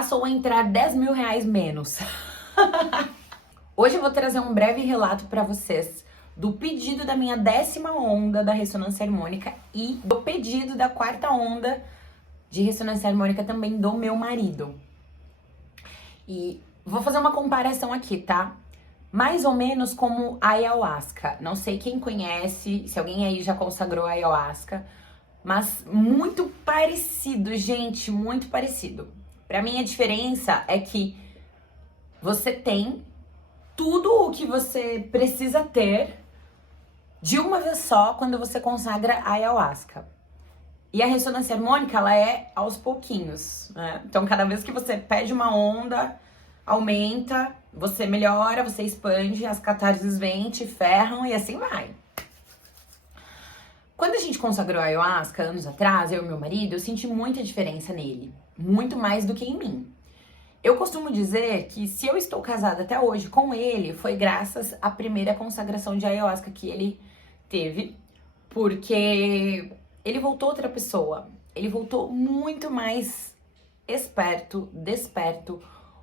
passou a entrar 10 mil reais menos. Hoje eu vou trazer um breve relato para vocês do pedido da minha 10ª onda da ressonância harmônica e do pedido da 4ª onda de ressonância harmônica também do meu marido. E vou fazer uma comparação aqui, tá? Mais ou menos como a ayahuasca. Não sei quem conhece, se alguém aí já consagrou a ayahuasca, mas muito parecido, gente, muito parecido. Pra mim a diferença é que você tem tudo o que você precisa ter de uma vez só quando você consagra a ayahuasca. E a ressonância harmônica, ela é aos pouquinhos, né? Então, cada vez que você pede uma onda, aumenta, você melhora, você expande, as catarses vêm, te ferram e assim vai. Quando a gente consagrou a ayahuasca, anos atrás, eu e meu marido, eu senti muita diferença nele. Muito mais do que em mim. Eu costumo dizer que se eu estou casada até hoje com ele, foi graças à primeira consagração de ayahuasca que ele teve, porque ele voltou outra pessoa. Ele voltou muito mais esperto, desperto,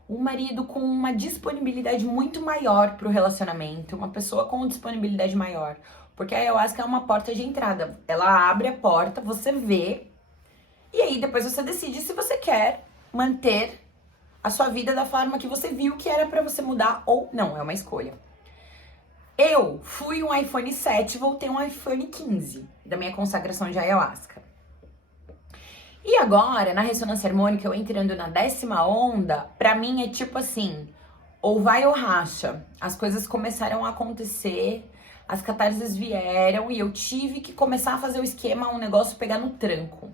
um marido com uma disponibilidade muito maior para o relacionamento, uma pessoa com disponibilidade maior. Porque a ayahuasca é uma porta de entrada. Ela abre a porta, você vê, e aí depois você decide se você quer manter a sua vida da forma que você viu que era para você mudar ou não, é uma escolha. Eu fui um iPhone 7, voltei um iPhone 15 da minha consagração de ayahuasca. E agora, na ressonância harmônica, eu entrando na 10ª onda, pra mim é tipo assim, ou vai ou racha. As coisas começaram a acontecer, as catarses vieram e eu tive que começar a fazer o esquema, um negócio pegar no tranco.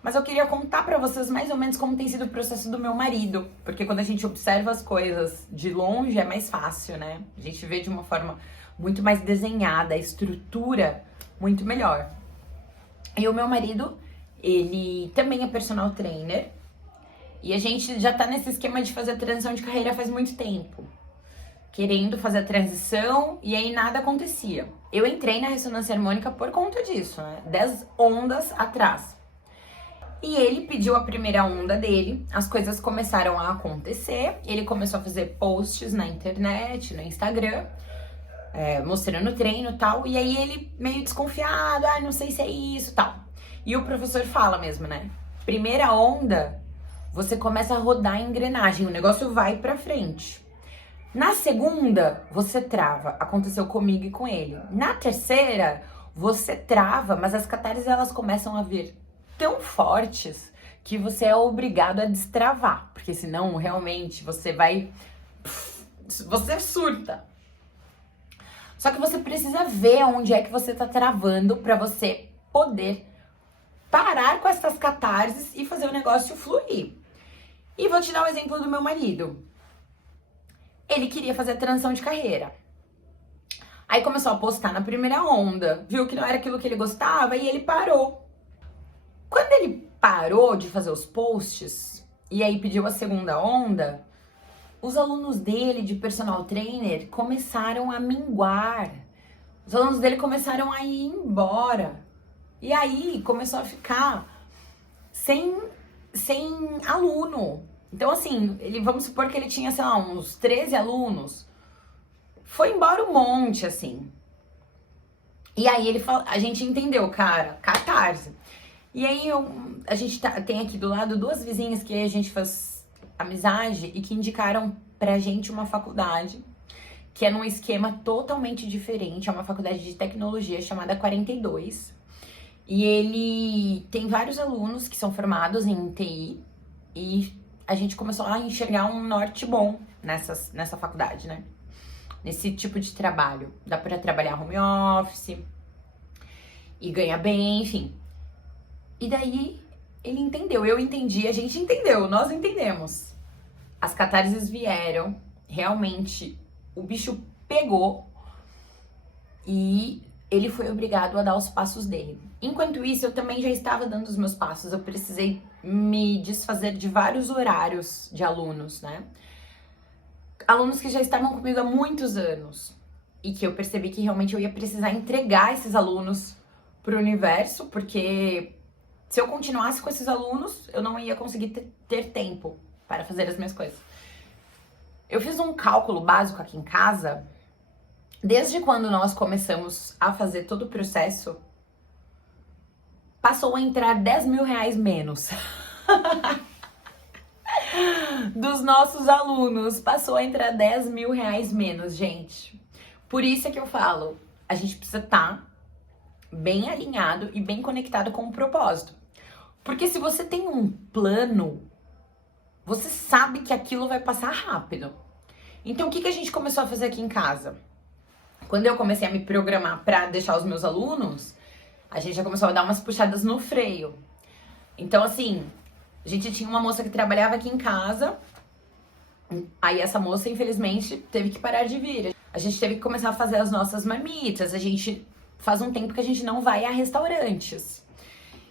Mas eu queria contar pra vocês mais ou menos como tem sido o processo do meu marido, porque quando a gente observa as coisas de longe é mais fácil, né? A gente vê de uma forma muito mais desenhada, a estrutura muito melhor. E o meu marido, ele também é personal trainer, e a gente já tá nesse esquema de fazer a transição de carreira faz muito tempo. Querendo fazer a transição, e aí nada acontecia. Eu entrei na ressonância harmônica por conta disso, né? 10 ondas atrás. E ele pediu a primeira onda dele, as coisas começaram a acontecer, ele começou a fazer posts na internet, no Instagram, mostrando o treino e tal, e aí ele meio desconfiado, não sei se é isso e tal. E o professor fala mesmo, né? Primeira onda, você começa a rodar a engrenagem, o negócio vai pra frente. Na segunda, você trava, aconteceu comigo e com ele. Na terceira, você trava, mas as catarses elas começam a vir tão fortes que você é obrigado a destravar, porque senão realmente você surta. Só que você precisa ver onde é que você tá travando para você poder parar com essas catarses e fazer o negócio fluir. E vou te dar um exemplo do meu marido. Ele queria fazer a transição de carreira. Aí começou a postar na primeira onda, viu que não era aquilo que ele gostava e ele parou. Quando ele parou de fazer os posts e aí pediu a segunda onda, os alunos dele de personal trainer começaram a minguar. Os alunos dele começaram a ir embora. E aí começou a ficar sem aluno. Então assim, vamos supor que ele tinha, sei lá, uns 13 alunos. Foi embora um monte, assim. E aí a gente entendeu, cara, catarse. E aí a gente tem aqui do lado duas vizinhas que a gente faz amizade e que indicaram pra gente uma faculdade que é num esquema totalmente diferente, é uma faculdade de tecnologia chamada 42. E ele tem vários alunos que são formados em TI e a gente começou a enxergar um norte bom nessa faculdade, né? Nesse tipo de trabalho. Dá pra trabalhar home office e ganhar bem, enfim. E daí ele entendeu, eu entendi, a gente entendeu, nós entendemos. As catarses vieram, realmente o bicho pegou e ele foi obrigado a dar os passos dele. Enquanto isso, eu também já estava dando os meus passos, eu precisei me desfazer de vários horários de alunos, né? Alunos que já estavam comigo há muitos anos e que eu percebi que realmente eu ia precisar entregar esses alunos pro universo, porque se eu continuasse com esses alunos, eu não ia conseguir ter tempo para fazer as minhas coisas. Eu fiz um cálculo básico aqui em casa. Desde quando nós começamos a fazer todo o processo, passou a entrar 10 mil reais menos. Dos nossos alunos, passou a entrar 10 mil reais menos, gente. Por isso é que eu falo, a gente precisa estar bem alinhado e bem conectado com o propósito. Porque se você tem um plano, você sabe que aquilo vai passar rápido. Então, o que a gente começou a fazer aqui em casa? Quando eu comecei a me programar para deixar os meus alunos, a gente já começou a dar umas puxadas no freio. Então, assim, a gente tinha uma moça que trabalhava aqui em casa, aí essa moça, infelizmente, teve que parar de vir. A gente teve que começar a fazer as nossas marmitas, a gente faz um tempo que a gente não vai a restaurantes.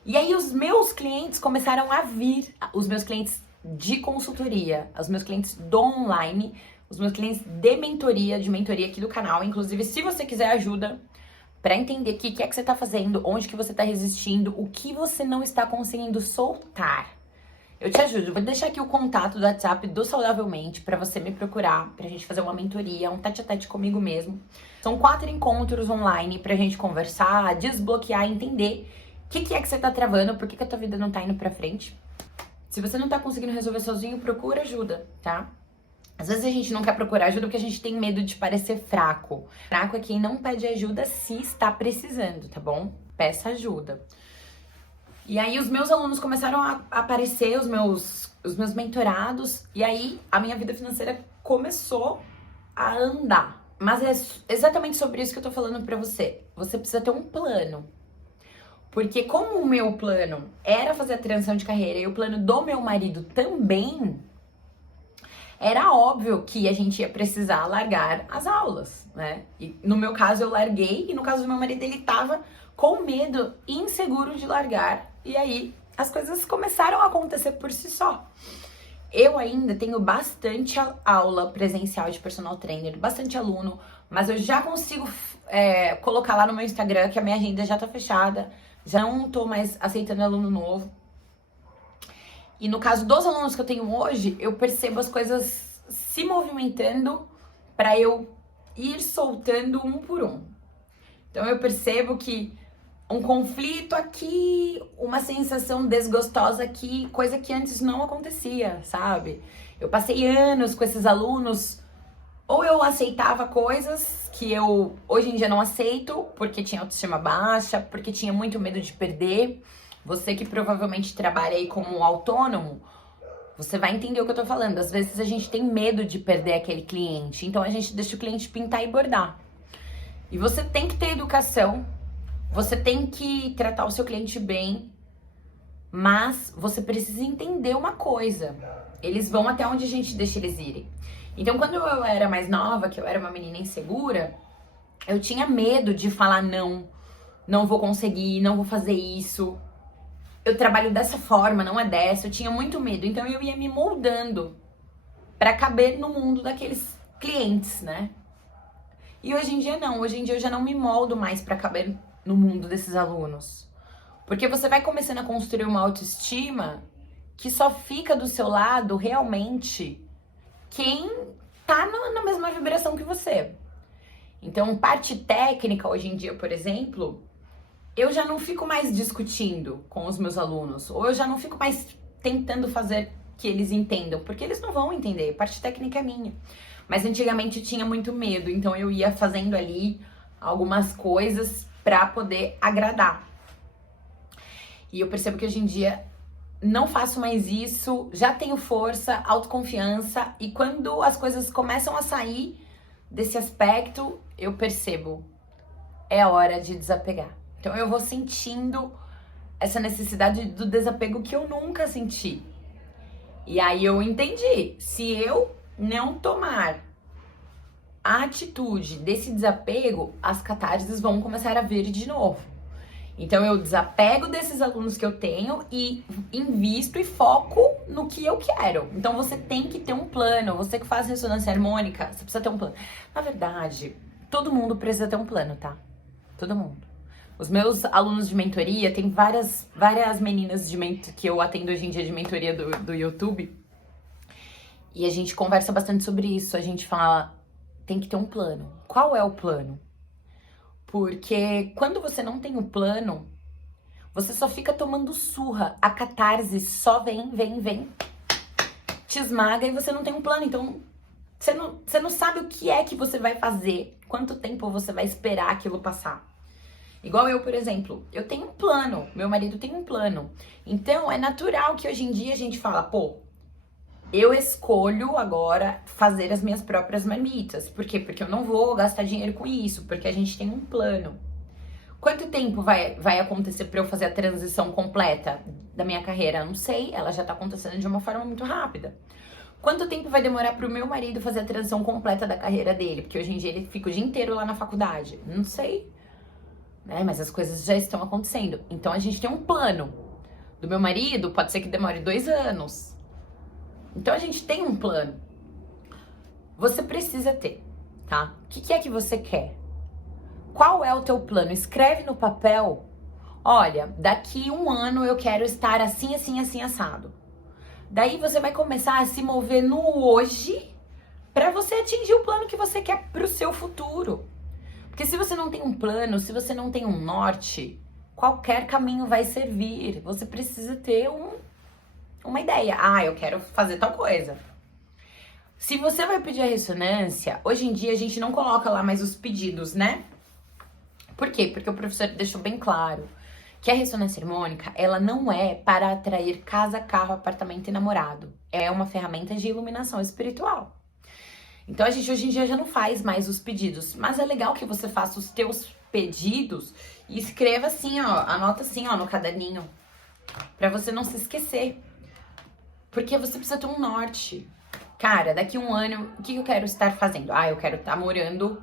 E aí os meus clientes começaram a vir, os meus clientes de consultoria, os meus clientes do online, os meus clientes de mentoria aqui do canal. Inclusive, se você quiser ajuda para entender o que é que você tá fazendo, onde que você tá resistindo, o que você não está conseguindo soltar, eu te ajudo. Vou deixar aqui o contato do WhatsApp do Saudavelmente para você me procurar, pra gente fazer uma mentoria, um tete-a-tete comigo mesmo. São 4 encontros online pra gente conversar, desbloquear, entender o que é que você tá travando, por que a tua vida não tá indo pra frente. Se você não tá conseguindo resolver sozinho, procura ajuda, tá? Às vezes a gente não quer procurar ajuda porque a gente tem medo de parecer fraco. Fraco é quem não pede ajuda se está precisando, tá bom? Peça ajuda. E aí os meus alunos começaram a aparecer, os meus mentorados, e aí a minha vida financeira começou a andar. Mas é exatamente sobre isso que eu tô falando pra você. Você precisa ter um plano. Porque como o meu plano era fazer a transição de carreira e o plano do meu marido também, era óbvio que a gente ia precisar largar as aulas, né? E no meu caso eu larguei, e no caso do meu marido ele tava com medo, inseguro de largar. E aí as coisas começaram a acontecer por si só. Eu ainda tenho bastante aula presencial de personal trainer, bastante aluno, mas eu já consigo colocar lá no meu Instagram que a minha agenda já tá fechada, já não tô mais aceitando aluno novo. E no caso dos alunos que eu tenho hoje, eu percebo as coisas se movimentando para eu ir soltando um por um. Então eu percebo que um conflito aqui, uma sensação desgostosa aqui, coisa que antes não acontecia, sabe? Eu passei anos com esses alunos, ou eu aceitava coisas que eu hoje em dia não aceito, porque tinha autoestima baixa, porque tinha muito medo de perder. Você que provavelmente trabalha aí como autônomo, você vai entender o que eu tô falando. Às vezes a gente tem medo de perder aquele cliente, então a gente deixa o cliente pintar e bordar. E você tem que ter educação, você tem que tratar o seu cliente bem, mas você precisa entender uma coisa. Eles vão até onde a gente deixa eles irem. Então, quando eu era mais nova, que eu era uma menina insegura, eu tinha medo de falar não, não vou conseguir, não vou fazer isso. Eu trabalho dessa forma, não é dessa. Eu tinha muito medo, então eu ia me moldando pra caber no mundo daqueles clientes, né? E hoje em dia não, hoje em dia eu já não me moldo mais pra caber no mundo desses alunos. Porque você vai começando a construir uma autoestima que só fica do seu lado realmente quem tá na mesma vibração que você. Então, parte técnica hoje em dia, por exemplo, eu já não fico mais discutindo com os meus alunos, ou eu já não fico mais tentando fazer que eles entendam, porque eles não vão entender, parte técnica é minha. Mas antigamente eu tinha muito medo, então eu ia fazendo ali algumas coisas pra poder agradar. E eu percebo que hoje em dia não faço mais isso, já tenho força, autoconfiança, e quando as coisas começam a sair desse aspecto, eu percebo, é hora de desapegar. Então eu vou sentindo essa necessidade do desapego que eu nunca senti. E aí eu entendi, se eu não tomar a atitude desse desapego, as catarses vão começar a vir de novo. Então eu desapego desses alunos que eu tenho e invisto e foco no que eu quero. Então você tem que ter um plano, você que faz ressonância harmônica, você precisa ter um plano. Na verdade, todo mundo precisa ter um plano, tá? Todo mundo. Os meus alunos de mentoria, tem várias meninas que eu atendo hoje em dia de mentoria do YouTube, E a gente conversa bastante sobre isso. A gente fala, tem que ter um plano. Qual é o plano? Porque quando você não tem um plano, você só fica tomando surra. A catarse só vem, te esmaga e você não tem um plano. Então, você não sabe o que é que você vai fazer, quanto tempo você vai esperar aquilo passar. Igual eu, por exemplo, eu tenho um plano, meu marido tem um plano. Então, é natural que hoje em dia a gente fala, pô, eu escolho agora fazer as minhas próprias marmitas. Por quê? Porque eu não vou gastar dinheiro com isso, porque a gente tem um plano. Quanto tempo vai acontecer para eu fazer a transição completa da minha carreira? Não sei, ela já tá acontecendo de uma forma muito rápida. Quanto tempo vai demorar pro meu marido fazer a transição completa da carreira dele? Porque hoje em dia ele fica o dia inteiro lá na faculdade. Não sei, né? Mas as coisas já estão acontecendo. Então a gente tem um plano. Do meu marido, pode ser que demore 2 anos. Então a gente tem um plano. Você precisa ter, tá? O que é que você quer? Qual é o teu plano? Escreve no papel. Olha, daqui 1 ano eu quero estar assim, assim, assim, assado. Daí você vai começar a se mover no hoje para você atingir o plano que você quer pro seu futuro. Porque se você não tem um plano, se você não tem um norte, qualquer caminho vai servir. Você precisa ter uma ideia. Ah, eu quero fazer tal coisa. Se você vai pedir a ressonância, hoje em dia a gente não coloca lá mais os pedidos, né? Por quê? Porque o professor deixou bem claro que a ressonância harmônica, ela não é para atrair casa, carro, apartamento e namorado. É uma ferramenta de iluminação espiritual. Então a gente hoje em dia já não faz mais os pedidos, mas é legal que você faça os teus pedidos e escreva assim, ó, anota assim, ó, no caderninho, para você não se esquecer. Porque você precisa ter um norte. Cara, daqui 1 ano, o que eu quero estar fazendo? Ah, eu quero estar morando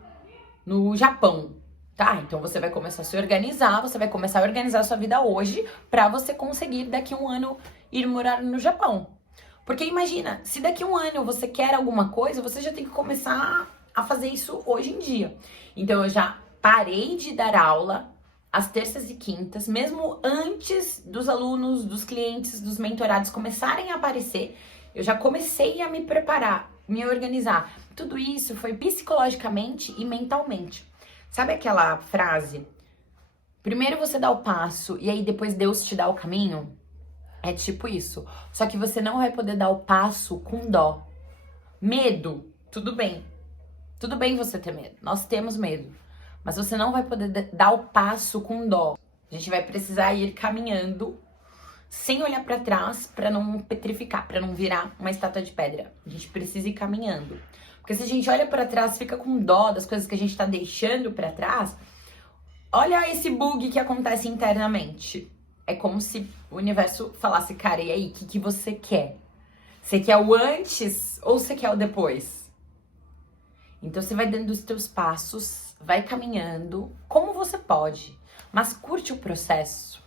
no Japão. Tá, então você vai começar a se organizar, você vai começar a organizar a sua vida hoje pra você conseguir daqui 1 ano ir morar no Japão. Porque imagina, se daqui 1 ano você quer alguma coisa, você já tem que começar a fazer isso hoje em dia. Então eu já parei de dar aula às terças e quintas, mesmo antes dos alunos, dos clientes, dos mentorados começarem a aparecer, eu já comecei a me preparar, me organizar. Tudo isso foi psicologicamente e mentalmente. Sabe aquela frase? Primeiro você dá o passo e aí depois Deus te dá o caminho? É tipo isso. Só que você não vai poder dar o passo com dó. Medo, tudo bem. Tudo bem você ter medo. Nós temos medo. Mas você não vai poder dar o passo com dó. A gente vai precisar ir caminhando sem olhar pra trás pra não petrificar, pra não virar uma estátua de pedra. A gente precisa ir caminhando. Porque se a gente olha pra trás, fica com dó das coisas que a gente tá deixando pra trás, olha esse bug que acontece internamente. É como se o universo falasse, cara, e aí, o que você quer? Você quer o antes ou você quer o depois? Então você vai dando os teus passos, vai caminhando como você pode, mas curte o processo.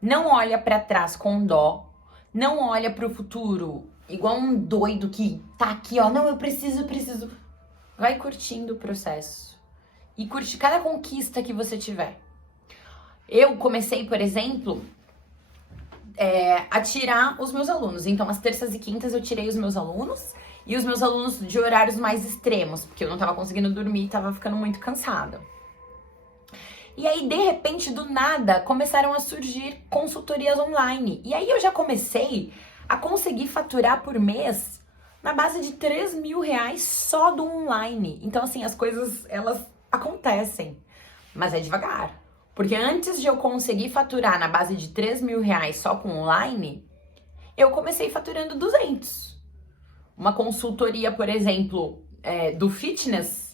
Não olha pra trás com dó, não olha pro futuro igual um doido que tá aqui, ó, não, eu preciso. Vai curtindo o processo e curte cada conquista que você tiver. Eu comecei, por exemplo, a tirar os meus alunos. Então, às terças e quintas eu tirei os meus alunos e os meus alunos de horários mais extremos, porque eu não tava conseguindo dormir, tava ficando muito cansada. E aí, de repente, do nada, começaram a surgir consultorias online. E aí eu já comecei a conseguir faturar por mês na base de 3 mil reais só do online. Então, assim, as coisas, elas acontecem, mas é devagar. Porque antes de eu conseguir faturar na base de 3 mil reais só com online, eu comecei faturando 200. Uma consultoria, por exemplo, do fitness,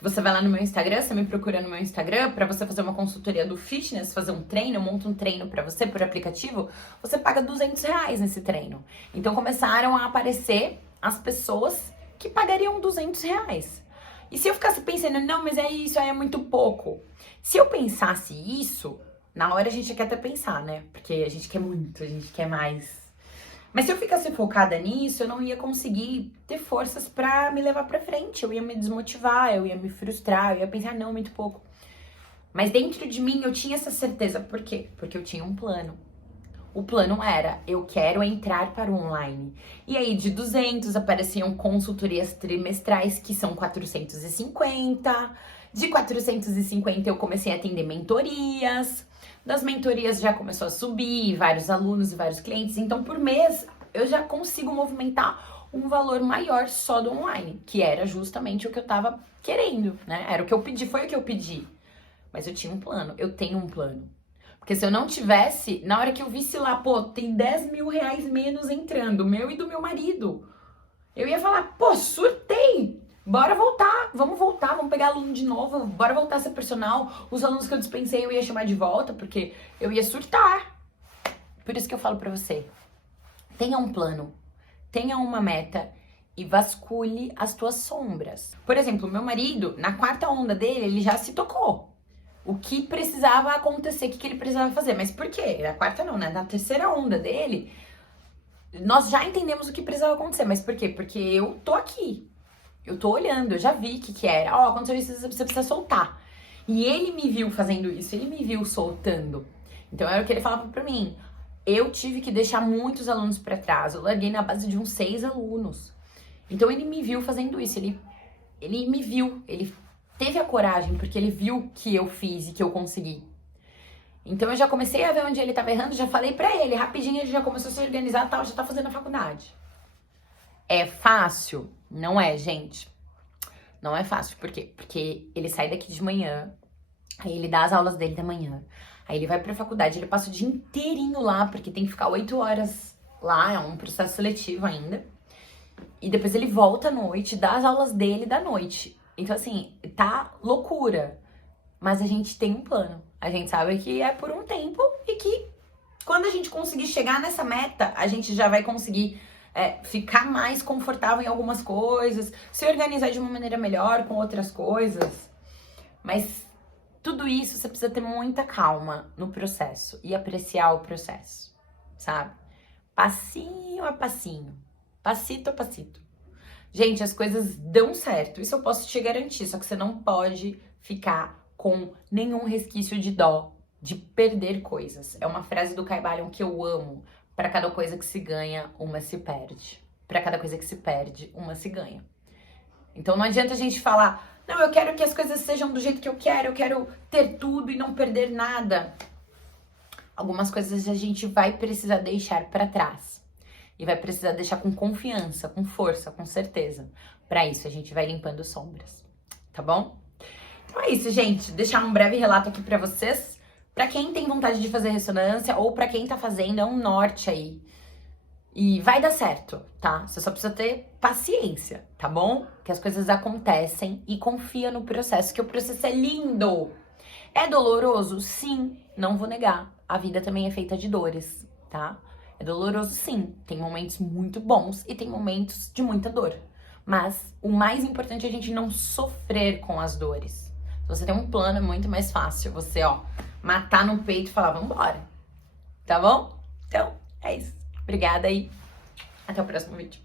você vai lá no meu Instagram, você me procura no meu Instagram, pra você fazer uma consultoria do fitness, fazer um treino, eu monto um treino pra você por aplicativo, você paga 200 reais nesse treino. Então começaram a aparecer as pessoas que pagariam 200 reais. E se eu ficasse pensando, não, mas é isso, aí é muito pouco. Se eu pensasse isso, na hora a gente quer até pensar, né? Porque a gente quer muito, a gente quer mais. Mas se eu ficasse focada nisso, eu não ia conseguir ter forças pra me levar pra frente. Eu ia me desmotivar, eu ia me frustrar, eu ia pensar, não, muito pouco. Mas dentro de mim eu tinha essa certeza. Por quê? Porque eu tinha um plano. O plano era, eu quero entrar para o online. E aí de 200 apareciam consultorias trimestrais, que são 450. De 450 eu comecei a atender mentorias. Das mentorias já começou a subir, vários alunos e vários clientes. Então por mês eu já consigo movimentar um valor maior só do online, que era justamente o que eu tava querendo, né? Era o que eu pedi, foi o que eu pedi. Mas eu tinha um plano, eu tenho um plano. Porque se eu não tivesse, na hora que eu visse lá, pô, tem 10 mil reais menos entrando, meu e do meu marido, eu ia falar, pô, surtei, bora voltar, vamos pegar aluno de novo, bora voltar a ser personal. Os alunos que eu dispensei eu ia chamar de volta, porque eu ia surtar. Por isso que eu falo pra você, tenha um plano, tenha uma meta e vasculhe as tuas sombras. Por exemplo, meu marido, na quarta onda dele, ele já se tocou. O que precisava acontecer, o que ele precisava fazer. Mas por quê? Na quarta não, né? Na terceira onda dele, nós já entendemos o que precisava acontecer. Mas por quê? Porque eu tô aqui. Eu tô olhando, eu já vi o que era. Ó, aconteceu isso, você precisa soltar. E ele me viu fazendo isso, ele me viu soltando. Então era o que ele falava pra mim. Eu tive que deixar muitos alunos pra trás. Eu larguei na base de uns 6 alunos. Então ele me viu fazendo isso. Ele me viu, ele teve a coragem, porque ele viu que eu fiz e que eu consegui. Então eu já comecei a ver onde ele tava errando, já falei pra ele, rapidinho ele já começou a se organizar, tal, já tá fazendo a faculdade. É fácil? Não é, gente. Não é fácil, por quê? Porque ele sai daqui de manhã, aí ele dá as aulas dele da manhã, aí ele vai pra faculdade, ele passa o dia inteirinho lá, porque tem que ficar 8 horas lá, é um processo seletivo ainda. E depois ele volta à noite, dá as aulas dele da noite. Então, assim, tá loucura. Mas a gente tem um plano. A gente sabe que é por um tempo e que quando a gente conseguir chegar nessa meta, a gente já vai conseguir ficar mais confortável em algumas coisas, se organizar de uma maneira melhor com outras coisas. Mas tudo isso você precisa ter muita calma no processo e apreciar o processo, sabe? Passinho a passinho, passito a passito. Gente, as coisas dão certo, isso eu posso te garantir, só que você não pode ficar com nenhum resquício de dó, de perder coisas. É uma frase do Kai Balion que eu amo. Para cada coisa que se ganha, uma se perde. Para cada coisa que se perde, uma se ganha. Então não adianta a gente falar, não, eu quero que as coisas sejam do jeito que eu quero ter tudo e não perder nada. Algumas coisas a gente vai precisar deixar para trás. E vai precisar deixar com confiança, com força, com certeza. Para isso, a gente vai limpando sombras, tá bom? Então é isso, gente. Deixar um breve relato aqui para vocês. Para quem tem vontade de fazer ressonância ou para quem tá fazendo, é um norte aí. E vai dar certo, tá? Você só precisa ter paciência, tá bom? Que as coisas acontecem e confia no processo, que o processo é lindo. É doloroso? Sim, não vou negar. A vida também é feita de dores, tá? É doloroso, sim. Tem momentos muito bons e tem momentos de muita dor. Mas o mais importante é a gente não sofrer com as dores. Se você tem um plano, é muito mais fácil você, matar no peito e falar, vambora. Tá bom? Então, é isso. Obrigada aí. Até o próximo vídeo.